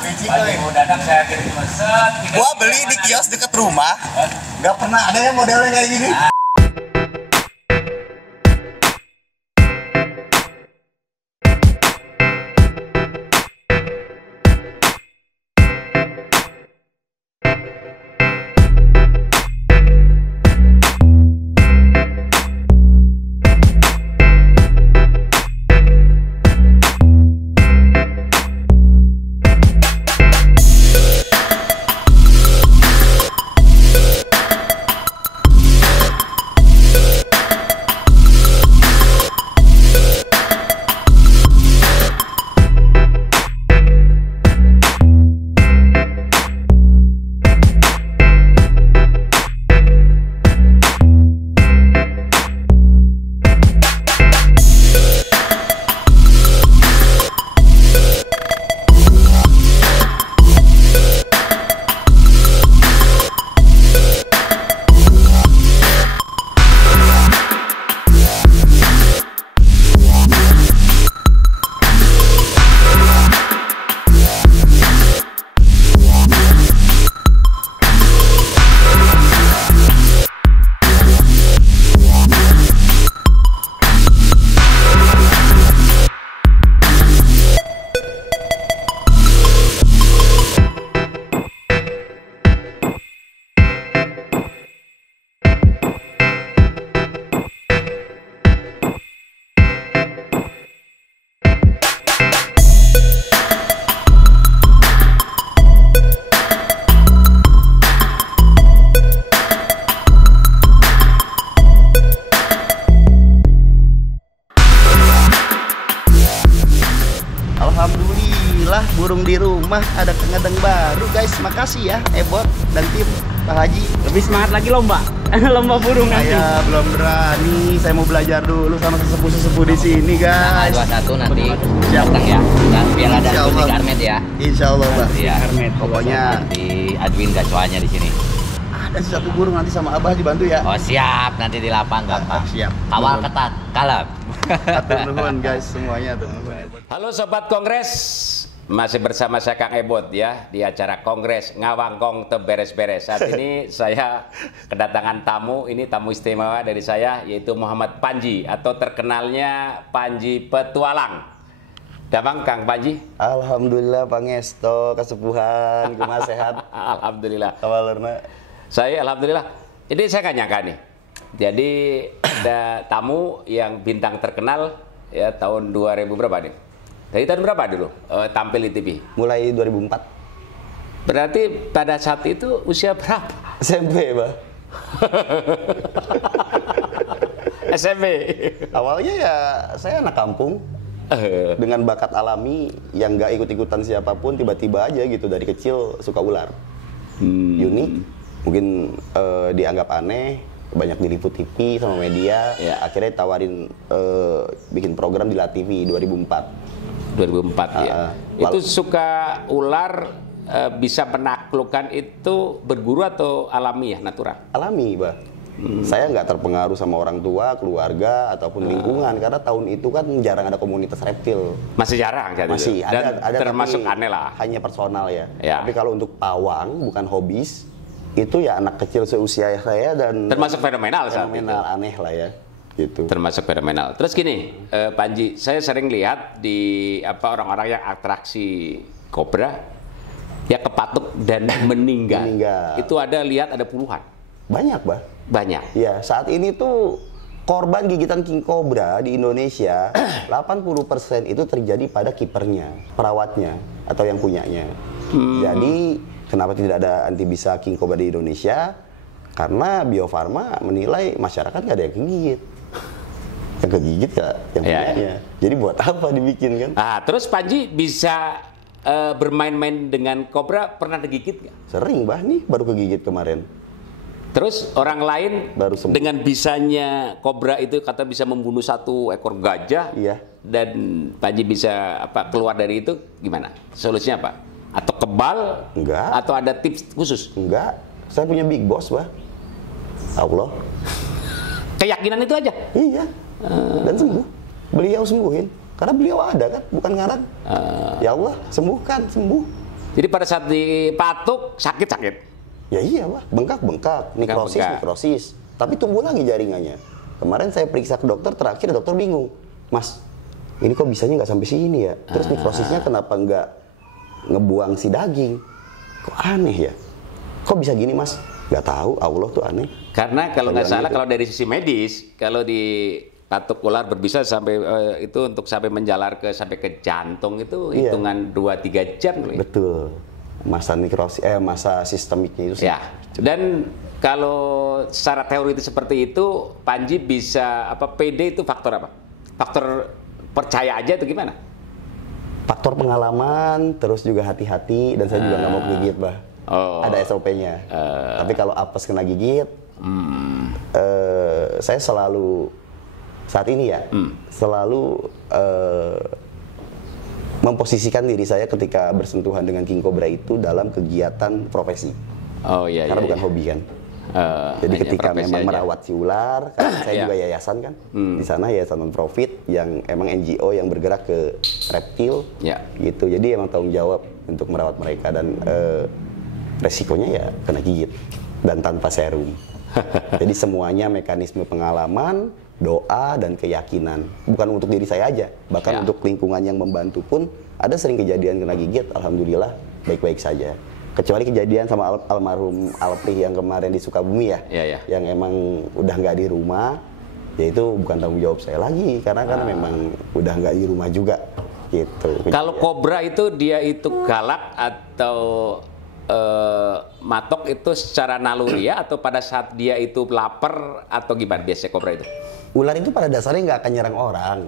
Panji mau datang saya kirim pesan. Gua beli di kios deket rumah. Nggak pernah ada yang modelnya kayak gini. Alhamdulillah burung di rumah ada kengedeng baru guys. Makasih ya Ebot dan tim Pak Haji. Lebih semangat lagi lomba. Lomba burung nanti. Saya belum berani. Saya mau belajar dulu sama sesepuh-sesepuh di sini guys. Tanggal 21 nanti Siap. datang ya. Dan Piala dan Insya Putri Allah. Karmet ya. Insya Allah Pak. Iya. Karmet. Pokoknya Di Adwin gacoannya di sini. ada satu burung nanti sama Abah dibantu ya. Oh siap, nanti di lapang gampang. Siap. Kawal ketat, kalem. Atur nuhun guys semuanya tuh. Halo Sobat Kongres, masih bersama saya Kang Ebot ya di acara Kongres Ngawangkong Teberes-beres. Saat ini saya kedatangan tamu, ini tamu istimewa dari saya yaitu Muhammad Panji atau terkenalnya Panji Petualang. Damang Kang Panji. Alhamdulillah Pangesto kesepuhan, kumaha sehat. Alhamdulillah. Kawalerna. Saya alhamdulillah. Jadi saya nggak nyangka nih. Jadi ada tamu yang bintang terkenal ya tahun 2000 berapa nih? Dari tahun berapa dulu tampil di TV? Mulai 2004. Berarti pada saat itu usia berapa? SMP, Bah. SMP. Awalnya ya saya anak kampung dengan bakat alami yang nggak ikut-ikutan siapapun, tiba-tiba aja gitu dari kecil suka ular. Unik, mungkin dianggap aneh, banyak diliput TV sama media. Ya. Akhirnya tawarin bikin program di La TV 2004. 2004 ya. Itu suka ular bisa menaklukkan itu berguru atau alami ya, natural? Alami, Bah. Saya nggak terpengaruh sama orang tua, keluarga, ataupun lingkungan. Karena tahun itu kan jarang ada komunitas reptil. Masih jarang kan? Masih Dan ada termasuk tapi aneh lah. hanya personal ya. Ya. Tapi kalau untuk pawang, bukan hobis, itu ya anak kecil seusia saya dan Termasuk fenomenal saat itu. fenomenal, aneh lah ya. Gitu. Termasuk fenomenal. Terus gini, Panji, saya sering lihat di orang-orang yang atraksi kobra ya kepatuk dan meninggal. Itu lihat ada puluhan. Banyak, Bah. Banyak. Ya, saat ini tuh korban gigitan king cobra di Indonesia 80% itu terjadi pada kipernya, perawatnya atau yang punyanya. Jadi, kenapa tidak ada antibisa king cobra di Indonesia? Karena Bio Farma menilai masyarakat nggak ada yang kegigit. Yang kegigit ya yang punyanya. Jadi buat apa dibikin kan? Ah, terus Panji bisa bermain-main dengan kobra, pernah digigit nggak? Sering, Bah, nih baru kegigit kemarin. Terus orang lain Baru sembuh. dengan bisanya kobra itu kata bisa membunuh satu ekor gajah. Iya. Dan Panji bisa keluar dari itu gimana? Solusinya apa? Atau kebal? Enggak. Atau ada tips khusus? Enggak, saya punya big boss, Bah. Allah. Keyakinan itu aja? Iya. Dan sembuh. Beliau sembuhin. Karena beliau ada kan, bukan ngarang. Ya Allah, sembuhkan, sembuh. Jadi pada saat dipatuk sakit-sakit. Ya iya, Pak. Bengkak-bengkak, nekrosis, Bengkak-bengkak. nekrosis. Tapi tumbuh lagi jaringannya. Kemarin saya periksa ke dokter, terakhir dokter bingung. Mas, ini kok bisanya nggak sampai sini ya? Terus nekrosisnya kenapa nggak ngebuang si daging? Kok aneh ya? Kok bisa gini, Mas? Nggak tahu, Allah tuh aneh. Karena kalau nggak Saya salah, bilang gitu. kalau dari sisi medis, kalau di patuk ular berbisa sampai itu untuk sampai menjalar sampai ke jantung itu Iya. hitungan 2-3 jam kali. Betul. Masa nekrosis, masa sistemiknya itu sih. Ya. Dan kalau secara teori itu seperti itu, Panji bisa PD itu faktor apa? Faktor percaya aja itu gimana? Faktor pengalaman, terus juga hati-hati, dan saya juga nggak mau gigit, Bah. Oh. Ada SOP-nya. Tapi kalau apes kena gigit, saya selalu saat ini ya, selalu memposisikan diri saya ketika bersentuhan dengan king cobra itu dalam kegiatan profesi. Oh iya. Karena iya, bukan iya. hobi kan. Jadi Hanya ketika profesi memang aja. merawat si ular, karena saya Iya. juga yayasan kan, di sana yayasan non profit yang emang NGO yang bergerak ke reptil, Ya. gitu. Jadi emang tanggung jawab untuk merawat mereka dan resikonya ya kena gigit dan tanpa serum. Jadi semuanya mekanisme pengalaman, doa dan keyakinan. Bukan untuk diri saya aja, bahkan Ya. untuk lingkungan yang membantu pun ada sering kejadian kena gigit. Alhamdulillah baik-baik saja. Kecuali kejadian sama almarhum Alprih yang kemarin di Sukabumi ya, Iya, iya. yang emang udah nggak di rumah, ya itu bukan tanggung jawab saya lagi karena kan memang udah nggak di rumah juga, gitu. Kalau kobra itu dia itu galak atau matok itu secara naluri ya, atau pada saat dia itu lapar atau gimana biasanya kobra itu? Ular itu pada dasarnya nggak akan nyerang orang.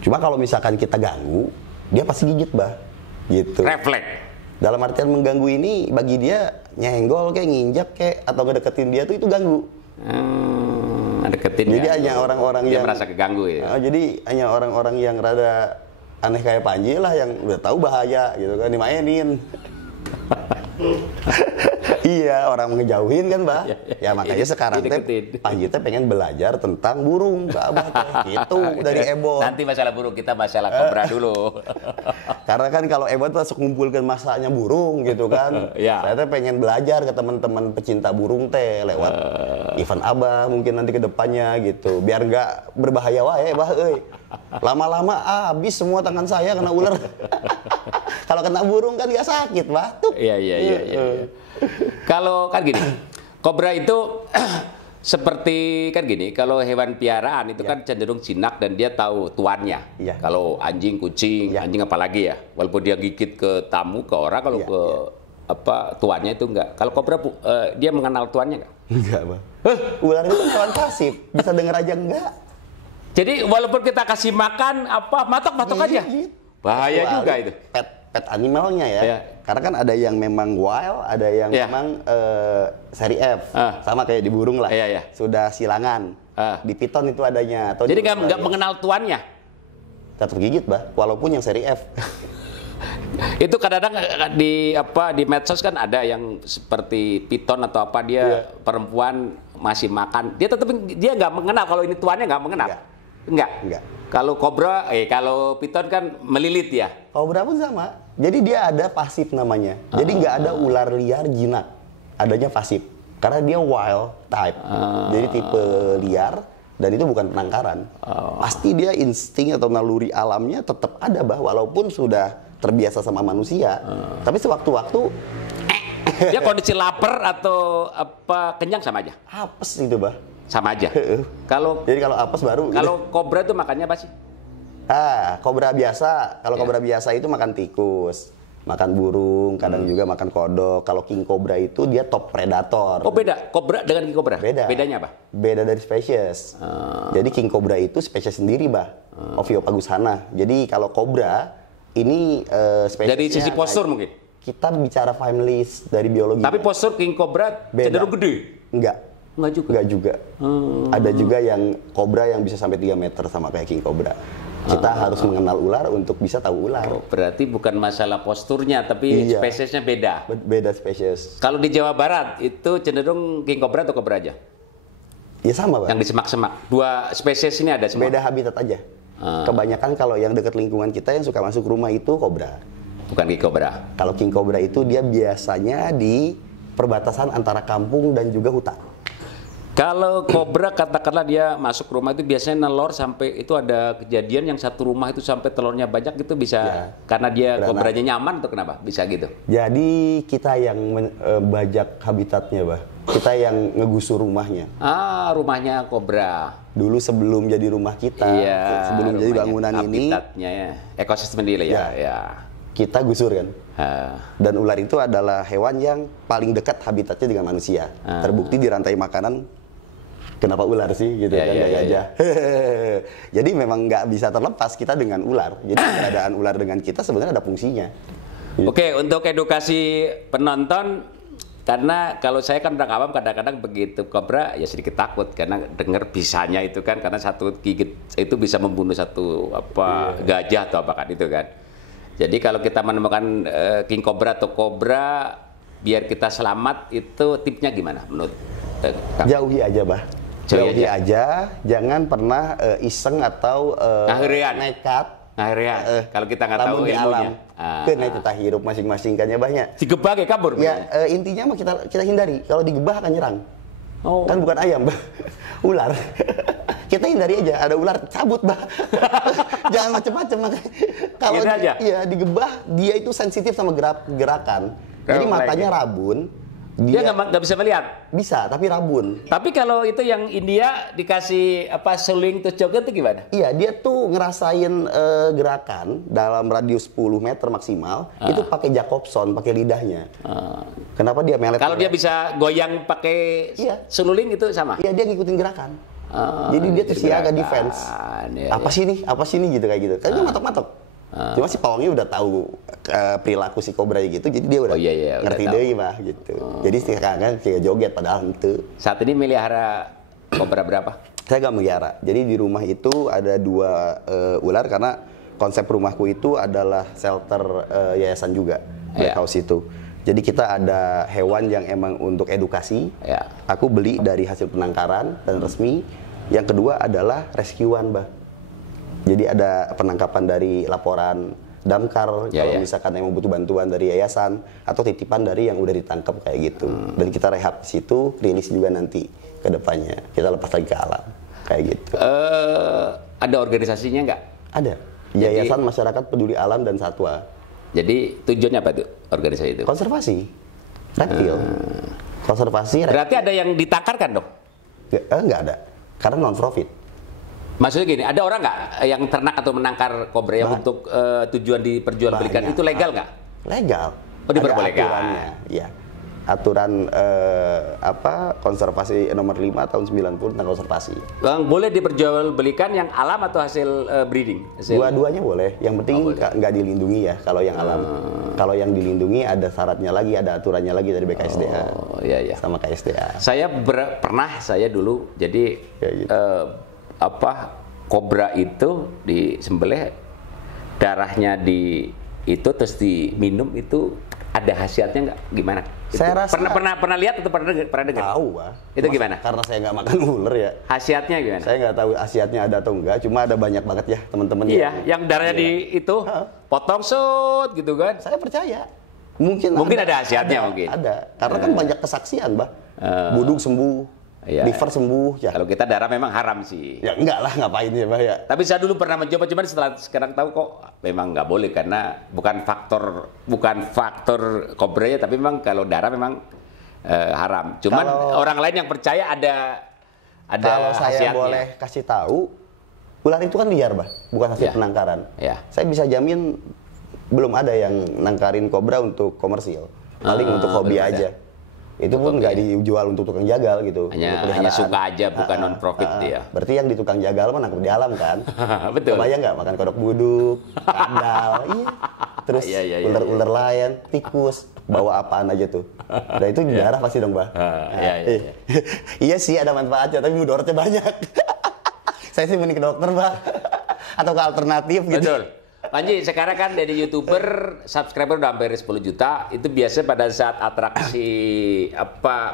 Cuma kalau misalkan kita ganggu, dia pasti gigit, Bah. Gitu. Refleks. Dalam artian mengganggu ini bagi dia nyenggol kayak nginjak kayak atau ngedeketin dia tuh itu ganggu. Deketin Jadi ya. hanya orang-orang Dia yang merasa keganggu ya. jadi hanya orang-orang yang rada aneh kayak Panji lah yang udah tahu bahaya gitu kan dimainin. Iya, orang ngejauhin kan, Bah. Ya makanya sekarang teh Dideketin. Panji teh pengen belajar tentang burung ke Abah teh. Gitu dari Ebon. Nanti masalah burung, kita masalah kobra dulu. Karena kan kalau Ebon tuh langsung ngumpulkan masanya burung gitu kan. Ya. Saya teh pengen belajar ke teman-teman pecinta burung teh lewat event Abah mungkin nanti ke depannya gitu. Biar nggak berbahaya wae, Bah euy. Lama-lama habis semua tangan saya kena ular. Kalau kena burung kan nggak sakit, Bah. Tuh. Iya. Kalau kan gini, kobra itu seperti kan gini, kalau hewan piaraan itu kan cenderung jinak dan dia tahu tuannya. Iya. Kalau anjing, kucing, Iya. anjing apalagi ya, walaupun dia gigit ke tamu, ke orang, kalau Iya, ke tuannya itu enggak. Kalau kobra dia mengenal tuannya enggak? Enggak, Bah. Ular itu kan hewan pasif, bisa denger aja enggak. Jadi walaupun kita kasih makan matok aja. Gitu. Bahaya Kecuali juga itu. Pet animalnya ya. Iya. Karena kan ada yang memang wild, ada yang Iya. memang seri F. Ah. Sama kayak di burung lah. Iya, iya. Sudah silangan. Ah. Di piton itu adanya. Atau Jadi di nggak Australia. mengenal tuannya. Tetap gigit, Bah. Walaupun yang seri F. Itu kadang-kadang di medsos kan ada yang seperti piton atau apa dia perempuan masih makan, dia tetap dia nggak mengenal kalau ini tuannya nggak mengenal. Enggak. Kalau kobra, kalau piton kan melilit ya. Kobra pun sama. Jadi dia ada pasif namanya. Jadi nggak ada ular liar jinak. Adanya pasif. Karena dia wild type. Jadi tipe liar dan itu bukan penangkaran. Pasti dia insting atau naluri alamnya tetap ada, Bah, walaupun sudah terbiasa sama manusia. Tapi sewaktu-waktu Dia kondisi lapar atau kenyang sama aja. apes gitu, Bah. Sama aja. Kalau Jadi kalau apes baru kobra itu makannya apa sih? kobra biasa. Kalau kobra biasa itu makan tikus, makan burung, kadang juga makan kodok. Kalau king cobra itu dia top predator. Oh beda, kobra dengan king kobra. Beda. Bedanya apa? Beda dari spesies. Jadi king cobra itu spesies sendiri, Bah. Ophiopagusana. Jadi kalau kobra ini spesiesnya Dari sisi postur mungkin. Kita bicara family dari biologi. Tapi postur king cobra Beda. cenderung gede. Enggak. Enggak juga. Enggak juga. Ada juga yang kobra yang bisa sampai 3 meter sama kayak king cobra. Kita harus mengenal ular untuk bisa tahu ular. Berarti bukan masalah posturnya, tapi Iya. spesiesnya beda. Beda spesies. Kalau di Jawa Barat itu cenderung king cobra atau kobra aja? Ya sama, Bang. Yang di semak-semak. Dua spesies ini ada semua. Beda habitat aja. Kebanyakan kalau yang dekat lingkungan kita yang suka masuk rumah itu kobra. Bukan king cobra. Kalau king cobra itu dia biasanya di perbatasan antara kampung dan juga hutan. Kalau kobra katakanlah dia masuk rumah itu biasanya nelor sampai itu ada kejadian yang satu rumah itu sampai telurnya banyak gitu bisa Ya, karena dia karena- kobranya nyaman atau kenapa? Bisa gitu. Jadi kita yang bajak habitatnya, Bah. Kita yang ngegusur rumahnya. Ah, rumahnya kobra. Dulu sebelum jadi rumah kita, Iya. sebelum jadi rumahnya, bangunan ini, habitatnya ya. Ekosistem dia ya. Ya. kita gusur kan. Ah. Dan ular itu adalah hewan yang paling dekat habitatnya dengan manusia. Terbukti di rantai makanan. Kenapa ular sih gitu Ya, kan ya, gaya ya, aja. Jadi memang nggak bisa terlepas kita dengan ular. Jadi keberadaan ular dengan kita sebenarnya ada fungsinya. Oke, untuk edukasi penonton, karena kalau saya kan orang awam kadang-kadang begitu kobra ya sedikit takut karena dengar bisanya itu kan karena satu gigit itu bisa membunuh satu gajah atau apa kan itu kan. Jadi kalau kita menemukan king cobra atau kobra biar kita selamat itu tipsnya gimana menurut Kang? Jauhi aja, Bah. Jauhi Jauhi aja, jangan pernah iseng atau Ngahirian. nekat. Akhirnya kalau kita nggak tahu lamun di ilmunya, alam. Kena kita hirup masing-masing kan ya, Bahnya. digebak ya kabur. Ya intinya mah kita hindari. Kalau digebah akan nyerang. Oh. Kan bukan ayam, Bah. Ular. Kita hindari aja. Ada ular cabut, Bah. Jangan macem-macem. Kalau Gitu aja? iya digebah, dia itu sensitif sama gerakan. Jadi Gerakan matanya lainnya. rabun. Dia nggak bisa melihat. Bisa, tapi rabun. Tapi kalau itu yang India dikasih suling terus joget itu gimana? Iya, dia tuh ngerasain gerakan dalam radius 10 meter maksimal, itu pakai Jacobson, pakai lidahnya. Kenapa dia melet? Kalau dia bisa goyang pakai Iya. seluling itu sama? Iya, dia ngikutin gerakan. Jadi dia tuh jadi siaga gerakan, defense. ya, Apa sih nih? Apa sih nih gitu kayak gitu. Kayaknya matok-matok. Cuma si pawangnya udah tahu perilaku si kobra gitu, jadi dia udah Oh, iya, udah ngerti tahu. deh mah gitu. Jadi sekarang kayak joget padahal itu. Saat ini melihara kobra berapa? Saya gak melihara. Jadi di rumah itu ada 2 ular karena konsep rumahku itu adalah shelter yayasan juga, Black Iya. House itu. Jadi kita ada hewan yang emang untuk edukasi. Ya. Aku beli dari hasil penangkaran dan resmi. Yang kedua adalah rescuean, Bah. Jadi ada penangkapan dari laporan damkar Ya, kalau ya. misalkan emang butuh bantuan dari yayasan atau titipan dari yang udah ditangkap kayak gitu. Dan kita rehab di situ, rilis juga nanti ke depannya. Kita lepas lagi ke alam kayak gitu. Ada organisasinya nggak? Ada. Yayasan Masyarakat Peduli Alam dan Satwa. Jadi tujuannya apa tuh organisasi itu? Konservasi. Reptil. Konservasi reptil. Berarti ada yang ditakarkan dong? Nggak ada. Karena non-profit. Maksudnya gini, ada orang nggak yang ternak atau menangkar kobra yang untuk tujuan diperjualbelikan Banyak. itu legal nggak? Legal. Oh, diperbolehkan. Ada aturannya. Iya. Aturan konservasi nomor 5 tahun 90 tentang konservasi. Bang, boleh diperjualbelikan yang alam atau hasil breeding? Hasil- Dua-duanya boleh. Yang penting nggak dilindungi ya kalau yang alam. Kalau yang dilindungi ada syaratnya lagi, ada aturannya lagi dari BKSDA. Oh, iya, iya. Sama KSDA. Saya pernah dulu jadi Kayak gitu. kobra itu disembelih, darahnya itu terus diminum itu ada khasiatnya nggak? Gimana? Saya rasa- pernah lihat atau pernah dengar? Tahu, Pak. Itu gimana? Karena saya nggak makan ular ya. Khasiatnya gimana? Saya nggak tahu khasiatnya ada atau enggak. Cuma ada banyak banget ya teman-teman. Iya, yang darahnya itu potong sut gitu kan? Saya percaya. Mungkin ada khasiatnya mungkin. Ada. Karena kan banyak kesaksian, Bah. Buduk sembuh, Iya. liver sembuh. Ya. Kalau kita darah memang haram sih. Ya enggak lah, ngapain ya, Bah ya. Tapi saya dulu pernah mencoba, cuman sekarang tahu kok memang nggak boleh karena bukan faktor kobranya, tapi memang kalau darah memang haram. Cuman Kalau- orang lain yang percaya ada Kalau saya khasiatnya. boleh kasih tahu, ular itu kan liar, Bah, bukan hasil Ya. penangkaran. Ya. Saya bisa jamin belum ada yang nangkarin kobra untuk komersil. Paling untuk hobi belum ada. aja. Itu pun nggak dijual untuk tukang jagal gitu. Hanya untuk peliharaan. suka aja, bukan non-profit dia. Berarti yang di tukang jagal mah nangkep di alam kan? Betul. Kebayang nggak makan kodok buduk, kadal, iya. Terus Iya, iya, iya, ular-ular lain, tikus, bawa apaan aja tuh. Nah itu darah pasti dong, Bah. Iya, iya, iya. Iya sih ada manfaatnya, tapi mudorotnya banyak. Saya sih mending ke dokter, Bah. Atau ke alternatif gitu. Betul. Panji, sekarang kan dari YouTuber subscriber udah hampir 10 juta. Itu biasanya pada saat atraksi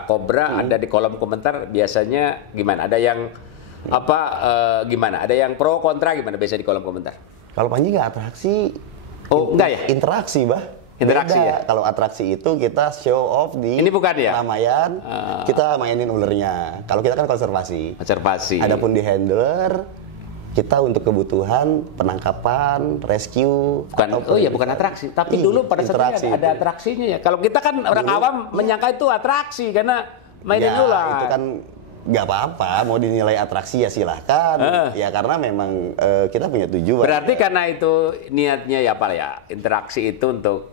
kobra ada di kolom komentar biasanya gimana? Ada yang gimana? Ada yang pro kontra gimana biasa di kolom komentar? Kalau Panji nggak atraksi, Oh, enggak ya? Interaksi, Bah. Interaksi Beda. ya? Kalau atraksi itu kita show off di Ini bukan ya? keramaian, kita mainin ulernya. Kalau kita kan konservasi. Observasi. Adapun di handler, kita untuk kebutuhan penangkapan, rescue. Bukan, bukan atraksi. Tapi dulu pada saat interaksi itu ada itu. atraksinya ya. Kalau kita kan orang awam menyangka itu atraksi karena mainin Ya, ular. itu kan nggak apa-apa, mau dinilai atraksi ya silahkan. Ya karena memang kita punya tujuan. Berarti karena itu niatnya ya apa ya? Interaksi itu untuk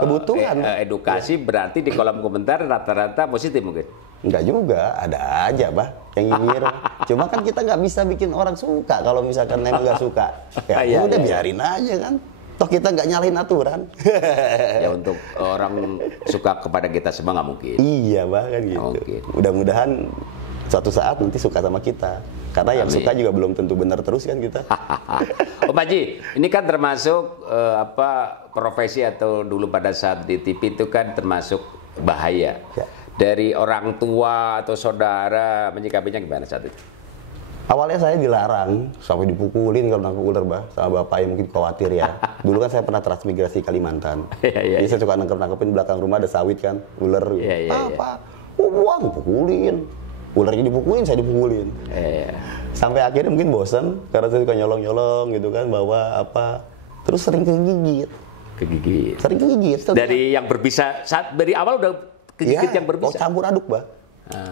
Kebutuhan. edukasi, berarti di kolom komentar rata-rata positif mungkin. Enggak juga, ada aja bah yang nyinyir. Cuma kan kita nggak bisa bikin orang suka kalau misalkan memang nggak suka. Ya Iya, udah iya. biarin aja kan. Toh kita nggak nyalahin aturan. Ya untuk orang suka kepada kita semua nggak mungkin. Iya bah kan gitu. Oke. Mudah-mudahan suatu saat nanti suka sama kita. Karena yang Amin. suka juga belum tentu benar terus kan kita. Om Haji, ini kan termasuk profesi atau dulu pada saat di TV itu kan termasuk bahaya. Ya. Dari orang tua atau saudara menyikapinya gimana saat itu? Awalnya saya dilarang sampai dipukulin kalau nangkep ular bah sama bapak yang mungkin khawatir ya. Dulu kan saya pernah transmigrasi Kalimantan. Iya, Jadi saya suka nangkepin belakang rumah ada sawit kan, ular. Iya. Apa? Buang, pukulin. Ularnya dipukulin, saya dipukulin. Iya. Sampai akhirnya mungkin bosan karena saya suka nyolong-nyolong gitu kan, bawa apa. Terus sering kegigit. Kegigit. Sering kegigit. Dari yang berbisa, dari awal udah kegigit yang berbisa. campur aduk, bah.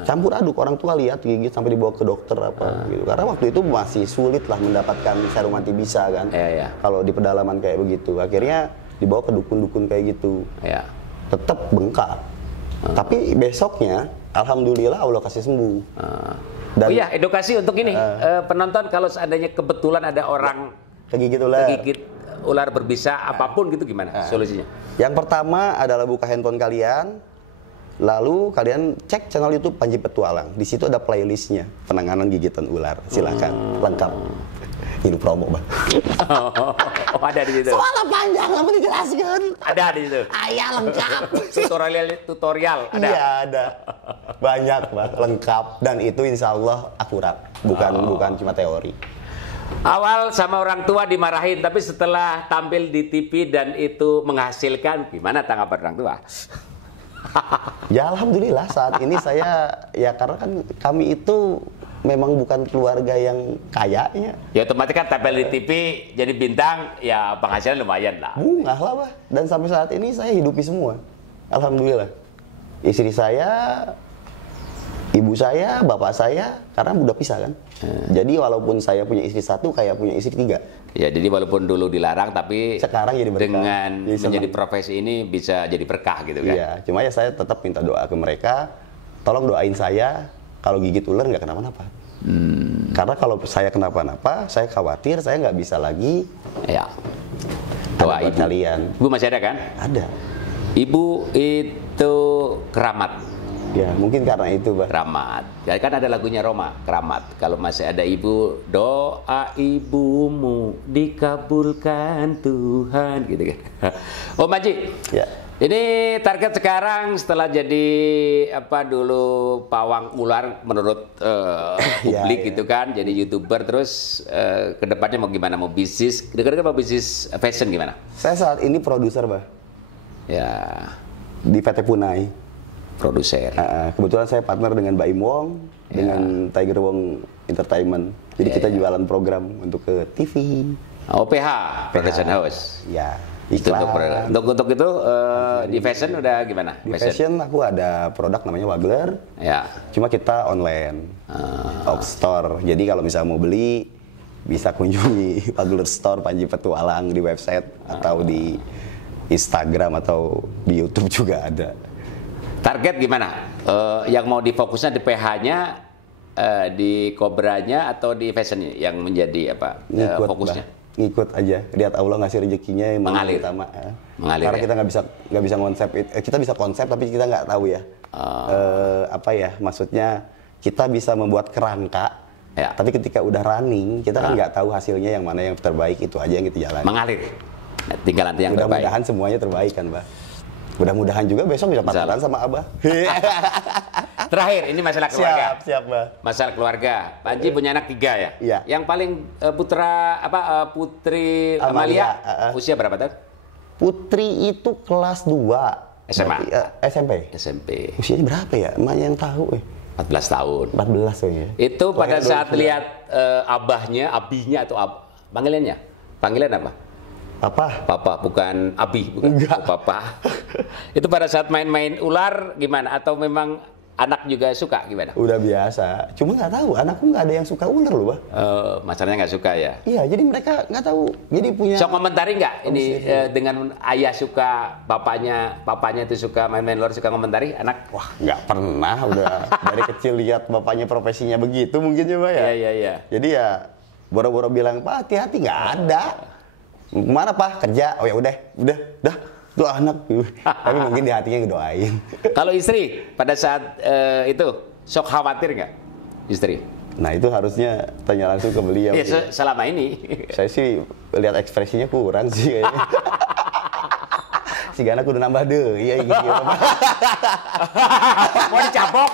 Campur aduk, orang tua lihat gigit sampai dibawa ke dokter apa gitu. Karena waktu itu masih sulit lah mendapatkan serum antibisa kan. Iya. Kalau di pedalaman kayak begitu. Akhirnya dibawa ke dukun-dukun kayak gitu. Iya. Tetap bengkak. Tapi besoknya alhamdulillah Allah kasih sembuh. Dan Oh iya, edukasi untuk ini penonton kalau seandainya kebetulan ada orang kegigit ular. kegigit ular berbisa apapun gitu gimana solusinya? Yang pertama adalah buka handphone kalian, lalu kalian cek channel YouTube Panji Petualang. Di situ ada playlistnya penanganan gigitan ular. Silakan, lengkap. Ini promo, Bang. Oh, ada di situ. Soalnya panjang, nggak mau dijelaskan. Ada di situ. Ayah lengkap. Tutorial ada. Iya ada. Banyak, Bang, lengkap. Dan itu insya Allah akurat, bukan cuma teori. Awal sama orang tua dimarahin, tapi setelah tampil di TV dan itu menghasilkan, gimana tanggapan orang tua? Ya alhamdulillah saat ini saya ya karena kan kami itu memang bukan keluarga yang kayanya. Ya otomatis kan tampil di TV jadi bintang, ya penghasilan lumayan lah. Bunga lah, Bah. Dan sampai saat ini saya hidupi semua. Alhamdulillah. Istri saya, ibu saya, bapak saya, karena udah pisah kan. Jadi walaupun saya punya istri satu, kayak punya istri tiga. Ya jadi walaupun dulu dilarang, tapi Sekarang jadi berkah. dengan Jadi senang. menjadi profesi ini bisa jadi berkah gitu kan. Iya, cuma ya saya tetap minta doa ke mereka. Tolong doain saya kalau gigit ular nggak kenapa-napa. Karena kalau saya kenapa-napa, saya khawatir saya nggak bisa lagi Ya. Doa buat ibu. kalian. Ibu masih ada kan? Ada. Ibu itu keramat. Ya, mungkin karena itu, Bah. Keramat. Ya, kan ada lagunya Roma, Keramat. Kalau masih ada ibu, doa ibumu dikabulkan Tuhan, gitu kan. Om Haji, Ya. ini target sekarang setelah jadi apa dulu pawang ular menurut publik Ya. gitu kan, jadi YouTuber terus kedepannya mau gimana? Mau bisnis? Kira-kira mau bisnis fashion gimana? Saya saat ini produser, Bah, Ya, di PT Punai. produser. Kebetulan saya partner dengan Baim Wong, dengan Tiger Wong Entertainment. Jadi kita jualan program untuk ke TV. OPH, Production House. Ya, Itu iklan. untuk itu di fashion udah gimana? Di fashion aku ada produk namanya Wagler. Ya. Cuma kita online, Talk Store. Jadi kalau misalnya mau beli, bisa kunjungi Wagler Store Panji Petualang di website atau di Instagram atau di YouTube juga ada. Target gimana? Yang mau difokusnya di PH-nya, di Cobra-nya atau di fashion yang menjadi apa fokusnya? Bah. Ngikut aja. Lihat Allah ngasih rezekinya yang mana Mengalir. utama. Mengalir, Karena ya? kita nggak bisa konsep. Kita bisa konsep tapi kita nggak tahu ya. Apa ya? Maksudnya kita bisa membuat kerangka. Ya. Tapi ketika udah running, kita kan nggak tahu hasilnya yang mana yang terbaik, itu aja yang kita jalani. Mengalir. Nah, tinggal nanti yang terbaik. Mudah-mudahan semuanya terbaik kan, Mbak. Mudah-mudahan juga besok bisa pacaran sama Abah. Terakhir, ini masalah keluarga. Siap, Bah. Masalah keluarga. Panji punya anak 3 ya? Iya. Yang paling Putri Amalia, Amalia, usia berapa tahun? Putri itu kelas 2. SMA? SMP. SMP. Usianya berapa ya? Emaknya yang tahu. 14 tahun. 14 kayaknya. Itu pada Wah, saat lihat abahnya, abinya atau panggilannya? Panggilan apa? Apa? Papa, bukan abi, bukan papa. Itu pada saat main-main ular gimana? Atau memang anak juga suka gimana? Udah biasa. Cuma nggak tahu, anakku nggak ada yang suka ular loh, Bah. Masalahnya nggak suka ya? Iya, jadi mereka nggak tahu. Jadi punya... So komentari nggak ini dengan ayah suka, papanya itu suka main-main luar, suka komentari anak? Wah, nggak pernah. Udah dari kecil lihat bapaknya profesinya begitu mungkin ya, Bah ya? Iya. Jadi ya boro-boro bilang, Pak hati-hati, nggak ada. Kemana Pak? Kerja? Oh ya udah. Tuh anak. Tapi mungkin di hatinya ngedoain. Kalau istri pada saat itu sok khawatir nggak istri? Nah itu harusnya tanya langsung ke beliau. Iya, selama ini. Saya sih lihat ekspresinya kurang sih kayaknya. Si anak udah nambah deh, iya gitu. Mau dicapok?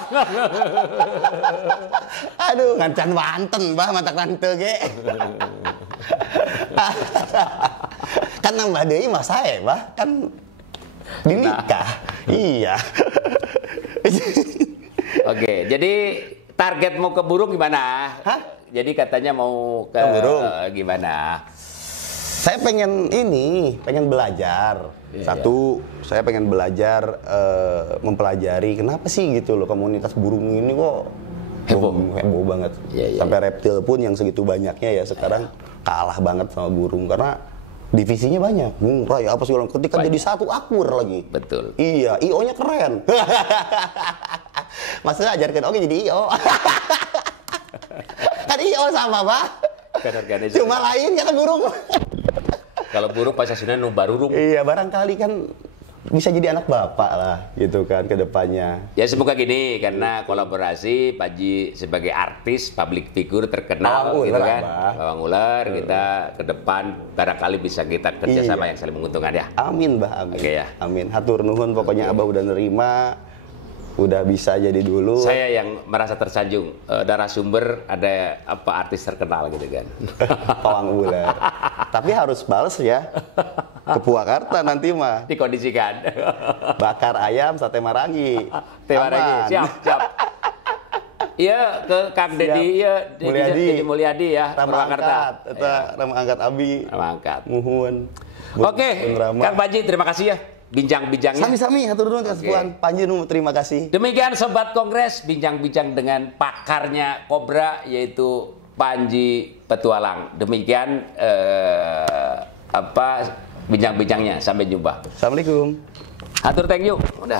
Aduh, ngancan wanten, Bah, mata tante ge. Kan nambah deui mah sae, Bah. Kan dinikah. Iya. Oke, jadi target mau ke burung gimana? Hah? Jadi katanya mau ke burung? Gimana? Saya pengen belajar. Satu, saya pengen belajar mempelajari kenapa sih gitu loh komunitas burung ini kok heboh banget. Iya. Sampai reptil pun yang segitu banyaknya ya sekarang kalah banget sama burung karena divisinya banyak. Ngurai apa segala ketika jadi satu akur lagi. Betul. Iya, IO-nya keren. Maksudnya ajarkan oke jadi IO. Kan IO sama, Pak. Kan organisasi. Cuma lain kan burung. Kalau burung pas aslinya nu barurung. Iya, barangkali kan bisa jadi anak bapak lah gitu kan ke depannya. Ya semoga gini karena kolaborasi Panji sebagai artis, public figure terkenal Pawang gitu ular, kan. Bah. Pawang ular kita ke depan barangkali bisa kita kerjasama yang saling menguntungkan ya. Amin, Bah, amin. Oke, ya. Amin. Hatur nuhun pokoknya Abah udah nerima. Udah bisa jadi dulu. Saya yang merasa tersanjung narasumber ada artis terkenal gitu kan. Pawang ular. Tapi harus bales ya. Ke Purwakarta nanti mah. Dikondisikan. Bakar ayam, sate marangi. Teh Marangi. Siap. Iya ke Kang Dedi ya, Dedi Mulyadi ya, Purwakarta. Eta rama angkat Abi. Rama angkat. Muhun. Oke, Kang Panji terima kasih ya bincang-bincangnya. Sami-sami hatur nuhun kasih Panji nu terima kasih. Demikian Sobat Kongres bincang-bincang dengan pakarnya Kobra yaitu Panji Petualang. Demikian bincang-bincangnya. Sampai jumpa. Assalamualaikum. Hatur thank you. Udah.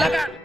Silakan.